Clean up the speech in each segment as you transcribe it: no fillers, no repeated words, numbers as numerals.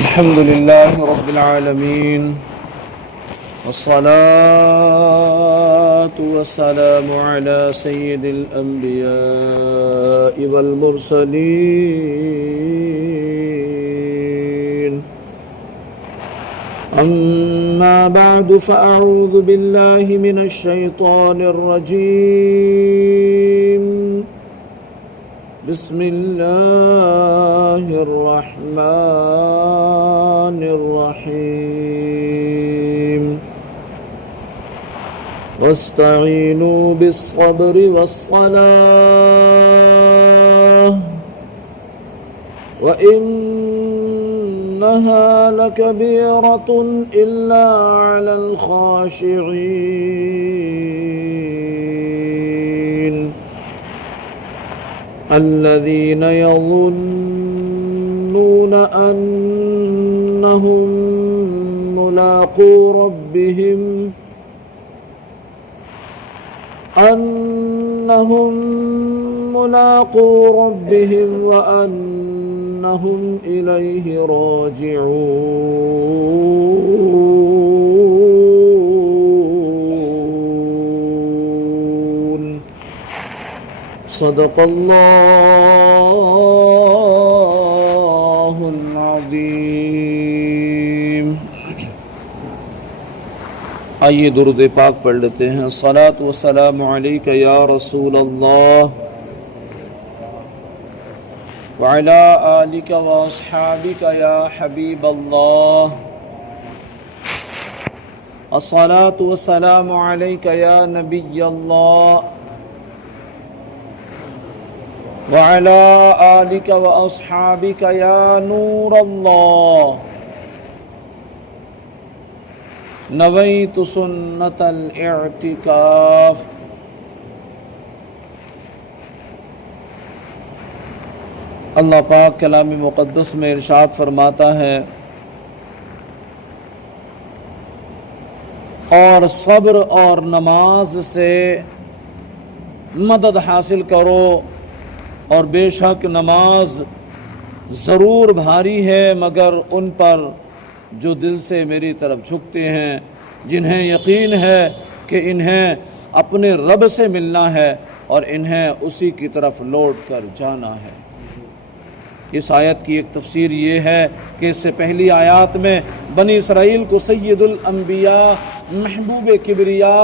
الحمد لله رب العالمين والصلاة والسلام على سيد الأنبياء والمرسلين أما بعد فأعوذ بالله من الشيطان الرجيم بسم الله الرحمن الرحيم واستعينوا بالصبر والصلاة وإنها لكبيرة إلا على الخاشعين الذين يظنون أنهم ملاقو ربهم وأنهم إليه راجعون صدق اللہ العظیم۔ آئیے درود پاک پڑھ لیتے ہیں۔ الصلاۃ والسلام علیک یا رسول اللہ وعلی آلک واصحابک یا حبیب اللہ۔ الصلاۃ والسلام علیک یا نبی اللہ وعلى آلك وأصحابك يا نور الله نويت سنة الاعتكاف۔ اللہ پاک کلام مقدس میں ارشاد فرماتا ہے اور صبر اور نماز سے مدد حاصل کرو، اور بے شک نماز ضرور بھاری ہے مگر ان پر جو دل سے میری طرف جھکتے ہیں، جنہیں یقین ہے کہ انہیں اپنے رب سے ملنا ہے اور انہیں اسی کی طرف لوٹ کر جانا ہے۔ اس آیت کی ایک تفسیر یہ ہے کہ اس سے پہلی آیات میں بنی اسرائیل کو سید الانبیاء محبوب کبریا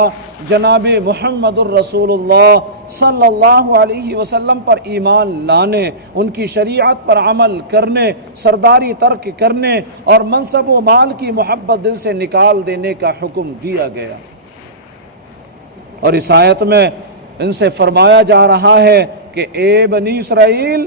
جناب محمد الرسول اللہ صلی اللہ علیہ وسلم پر ایمان لانے، ان کی شریعت پر عمل کرنے، سرداری ترک کرنے اور منصب و مال کی محبت دل سے نکال دینے کا حکم دیا گیا۔ اور اس آیت میں ان سے فرمایا جا رہا ہے کہ اے بنی اسرائیل،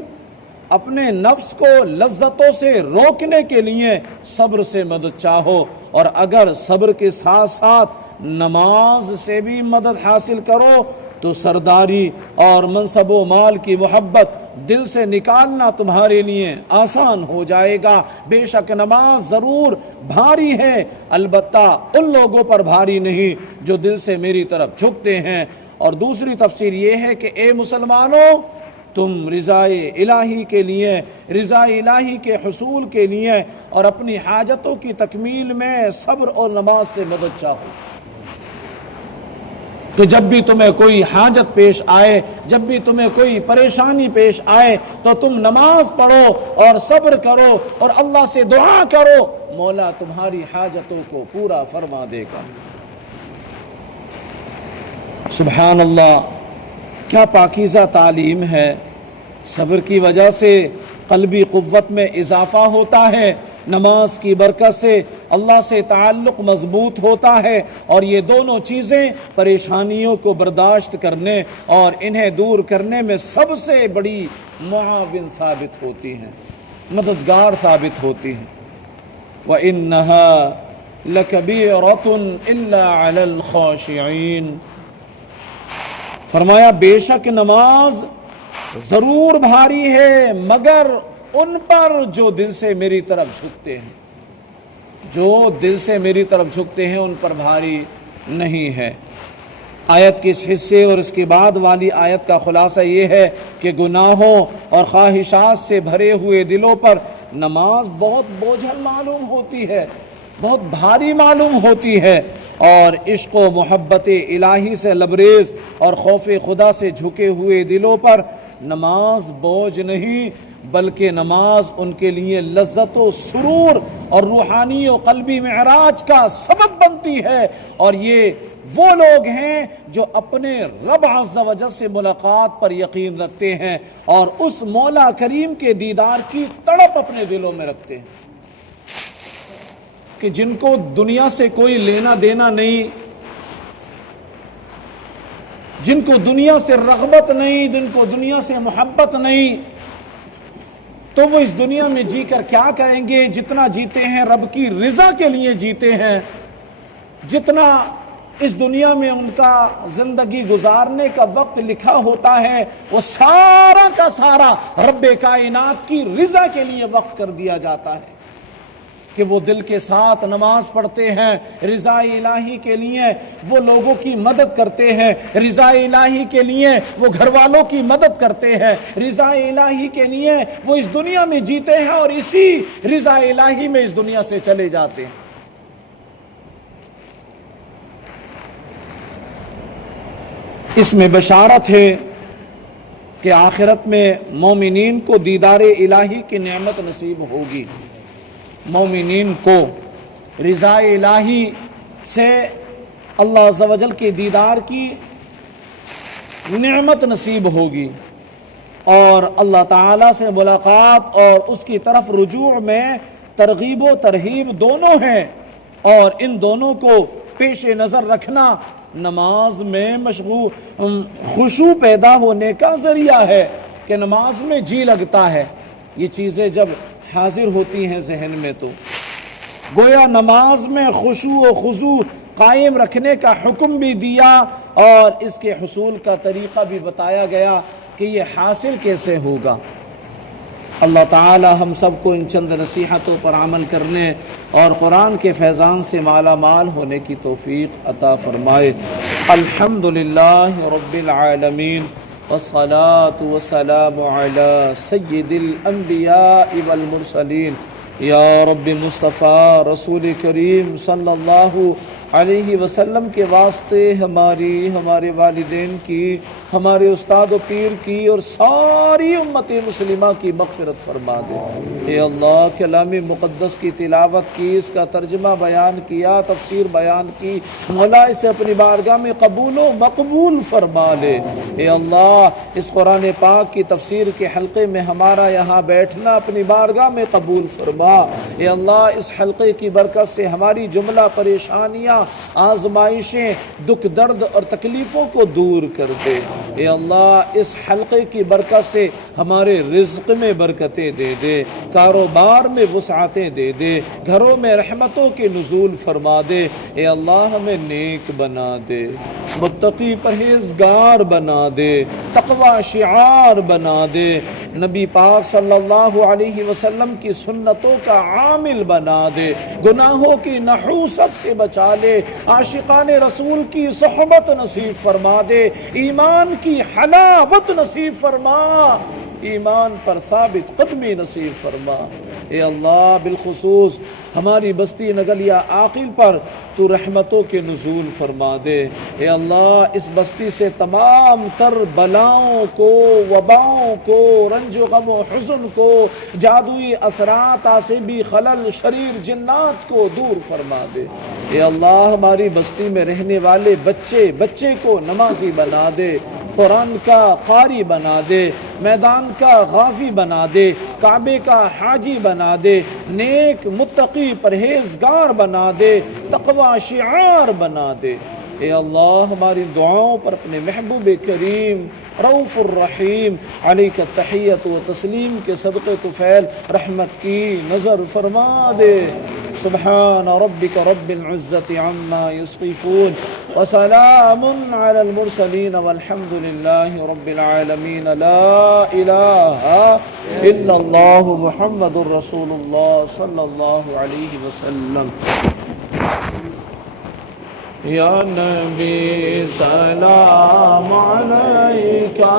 اپنے نفس کو لذتوں سے روکنے کے لیے صبر سے مدد چاہو، اور اگر صبر کے ساتھ ساتھ نماز سے بھی مدد حاصل کرو تو سرداری اور منصب و مال کی محبت دل سے نکالنا تمہارے لیے آسان ہو جائے گا۔ بے شک نماز ضرور بھاری ہے، البتہ ان لوگوں پر بھاری نہیں جو دل سے میری طرف جھکتے ہیں۔ اور دوسری تفسیر یہ ہے کہ اے مسلمانوں، تم رضائے الہی کے لیے، رضائے الہی کے حصول کے لیے اور اپنی حاجتوں کی تکمیل میں صبر اور نماز سے مدد چاہو۔ کہ جب بھی تمہیں کوئی حاجت پیش آئے، جب بھی تمہیں کوئی پریشانی پیش آئے تو تم نماز پڑھو اور صبر کرو اور اللہ سے دعا کرو، مولا تمہاری حاجتوں کو پورا فرما دے گا۔ سبحان اللہ، کیا پاکیزہ تعلیم ہے۔ صبر کی وجہ سے قلبی قوت میں اضافہ ہوتا ہے، نماز کی برکت سے اللہ سے تعلق مضبوط ہوتا ہے، اور یہ دونوں چیزیں پریشانیوں کو برداشت کرنے اور انہیں دور کرنے میں سب سے بڑی معاون ثابت ہوتی ہیں، مددگار ثابت ہوتی ہیں۔ وَإِنَّهَا لَكَبِيرَةٌ إِلَّا عَلَى الْخَاشِعِينَ۔ فرمایا بے شک نماز ضرور بھاری ہے مگر ان پر جو دل سے میری طرف جھکتے ہیں، جو دل سے میری طرف جھکتے ہیں ان پر بھاری نہیں ہے۔ آیت کے اس حصے اور اس کے بعد والی آیت کا خلاصہ یہ ہے کہ گناہوں اور خواہشات سے بھرے ہوئے دلوں پر نماز بہت بوجھل معلوم ہوتی ہے، بہت بھاری معلوم ہوتی ہے، اور عشق و محبت الہی سے لبریز اور خوف خدا سے جھکے ہوئے دلوں پر نماز بوجھ نہیں، بلکہ نماز ان کے لیے لذت و سرور اور روحانی و قلبی معراج کا سبب بنتی ہے۔ اور یہ وہ لوگ ہیں جو اپنے رب عز و جل سے ملاقات پر یقین رکھتے ہیں اور اس مولا کریم کے دیدار کی تڑپ اپنے دلوں میں رکھتے ہیں، کہ جن کو دنیا سے کوئی لینا دینا نہیں، جن کو دنیا سے رغبت نہیں، جن کو دنیا سے محبت نہیں، تو وہ اس دنیا میں جی کر کیا کریں گے؟ جتنا جیتے ہیں رب کی رضا کے لیے جیتے ہیں، جتنا اس دنیا میں ان کا زندگی گزارنے کا وقت لکھا ہوتا ہے وہ سارا کا سارا رب کائنات کی رضا کے لیے وقف کر دیا جاتا ہے، کہ وہ دل کے ساتھ نماز پڑھتے ہیں، رضا الہی کے لیے وہ لوگوں کی مدد کرتے ہیں، رضا الہی کے لیے وہ گھر والوں کی مدد کرتے ہیں، رضا الہی کے لیے وہ اس دنیا میں جیتے ہیں اور اسی رضا الہی میں اس دنیا سے چلے جاتے ہیں۔ اس میں بشارت ہے کہ آخرت میں مومنین کو دیدار الہی کی نعمت نصیب ہوگی، مومنین کو رضا الہی سے اللہ عز و جل کے دیدار کی نعمت نصیب ہوگی، اور اللہ تعالیٰ سے ملاقات اور اس کی طرف رجوع میں ترغیب و ترہیب دونوں ہیں، اور ان دونوں کو پیش نظر رکھنا نماز میں خشوع پیدا ہونے کا ذریعہ ہے، کہ نماز میں جی لگتا ہے۔ یہ چیزیں جب حاضر ہوتی ہیں ذہن میں تو گویا نماز میں خشوع و خضوع قائم رکھنے کا حکم بھی دیا، اور اس کے حصول کا طریقہ بھی بتایا گیا کہ یہ حاصل کیسے ہوگا۔ اللہ تعالی ہم سب کو ان چند نصیحتوں پر عمل کرنے اور قرآن کے فیضان سے مالا مال ہونے کی توفیق عطا فرمائے۔ الحمدللہ رب العالمین والصلاة والسلام علی سید الانبیاء والمرسلین۔ یا رب مصطفیٰ رسول کریم صلی اللہ علیہ وسلم کے واسطے ہمارے والدین کی، ہمارے استاد و پیر کی اور ساری امت مسلمہ کی مغفرت فرما دے۔ اے اللہ کلام مقدس کی تلاوت کی، اس کا ترجمہ بیان کیا، تفسیر بیان کی، مولا اسے اپنی بارگاہ میں قبول و مقبول فرما لے۔ اے اللہ اس قرآن پاک کی تفسیر کے حلقے میں ہمارا یہاں بیٹھنا اپنی بارگاہ میں قبول فرما۔ اے اللہ اس حلقے کی برکت سے ہماری جملہ پریشانیاں، آزمائشیں، دکھ درد اور تکلیفوں کو دور کر دے۔ اے اللہ اس حلقے کی برکت سے ہمارے رزق میں برکتیں دے دے، کاروبار میں وسعتیں دے دے، گھروں میں رحمتوں کے نزول فرما دے۔ اے اللہ ہمیں نیک بنا دے، متقی پرہیزگار بنا دے، تقوی شعار بنا دے، نبی پاک صلی اللہ علیہ وسلم کی سنتوں کا عامل بنا دے، گناہوں کی نحوست سے بچا لے، عاشقان رسول کی صحبت نصیب فرما دے، ایمان کی حلاوت نصیب فرما، ایمان پر ثابت قدمی نصیب فرما۔ اے اللہ بالخصوص ہماری بستی نگلیہ عاقل پر تو رحمتوں کے نزول فرما دے۔ اے اللہ اس بستی سے تمام تر بلاؤں کو، وباؤں کو، رنج و غم و حزن کو، جادوئی اثرات، عصبی خلل، شریر جنات کو دور فرما دے۔ اے اللہ ہماری بستی میں رہنے والے بچے کو نمازی بنا دے، قرآن کا قاری بنا دے، میدان کا غازی بنا دے، کعبے کا حاجی بنا دے، نیک متقی پرہیزگار بنا دے، تقوی شعار بنا دے۔ اے اللہ ہماری دعاؤں پر اپنے محبوب کریم رؤوف الرحیم علیک التحیۃ و تسلیم کے صدقے طفیل رحمت کی نظر فرما دے۔ سبحان ربک رب العزة عما یصفون وسلام علی المرسلین والحمد للہ رب العالمین۔ لا الہ الا اللہ محمد رسول اللہ صلی اللہ علیہ وسلم۔ یا نبی سلام علیکہ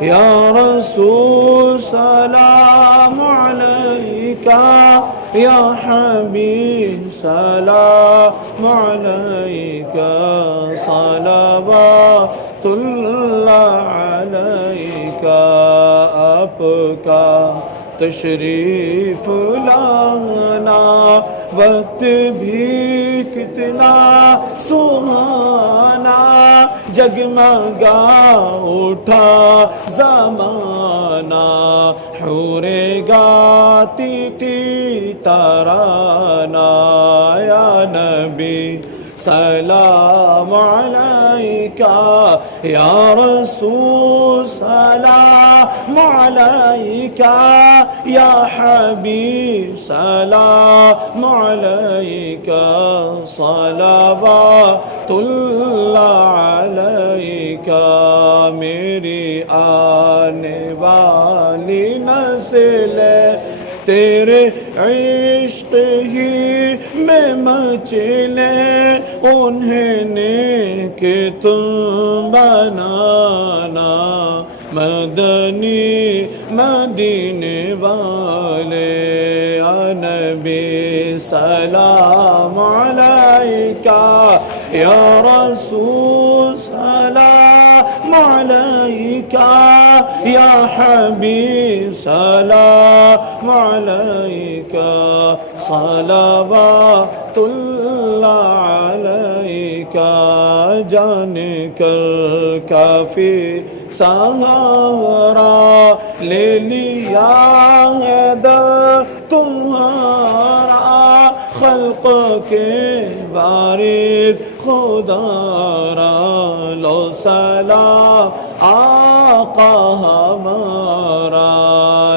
یا رسول سلام علیکہ، یا حبیب سلام علیکہ، صلوات اللہ علیکہ۔ آپ کا تشریف لانا وقت بھی کتنا سہانا، جگمگا اٹھا زمانہ، حوریں گاتی تھی ترانہ۔ یا نبی سلام علیکہ، یا رسول سلام علیکہ، یا حبیب سلام علیکہ، صلوات اللہ علیکہ۔ میری آنے والی نسل تیرے عشق ہی میں مچلے، انہیں نیک تم بنانا، مدنی مدینے والے۔ یا نبی سلام علیکہ، یا رسول سلام علیکہ، یا حبیب سلام علیکہ، صلوات اللہ علیکہ۔ جان کر کافی سہارا لے لیا ہے در تمہارا، خلق کے وارث خدا را لو سلام آقا ہمارا۔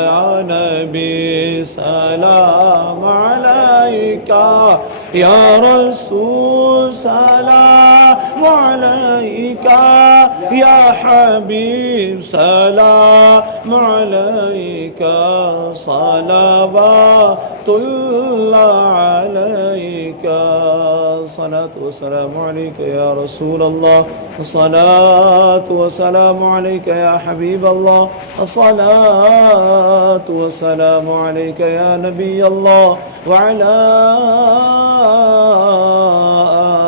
یا نبی سلام علیکہ، یا رسول سلام علیکہ، یا حبیب سلام علیکہ، صلوات اللہ علیکہ۔ الصلاة والسلام عليك يا رسول الله، الصلاة والسلام عليك يا حبيب الله، الصلاة والسلام عليك يا نبي الله، وعلى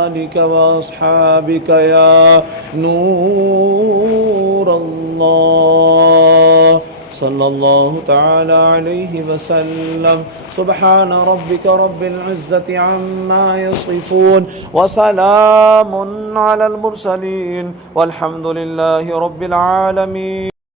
آلك وأصحابك يا نور الله، صلى الله تعالى عليه وسلم۔ سبحان ربك رب العزة عما يصفون، وسلام على المرسلين، والحمد لله رب العالمين۔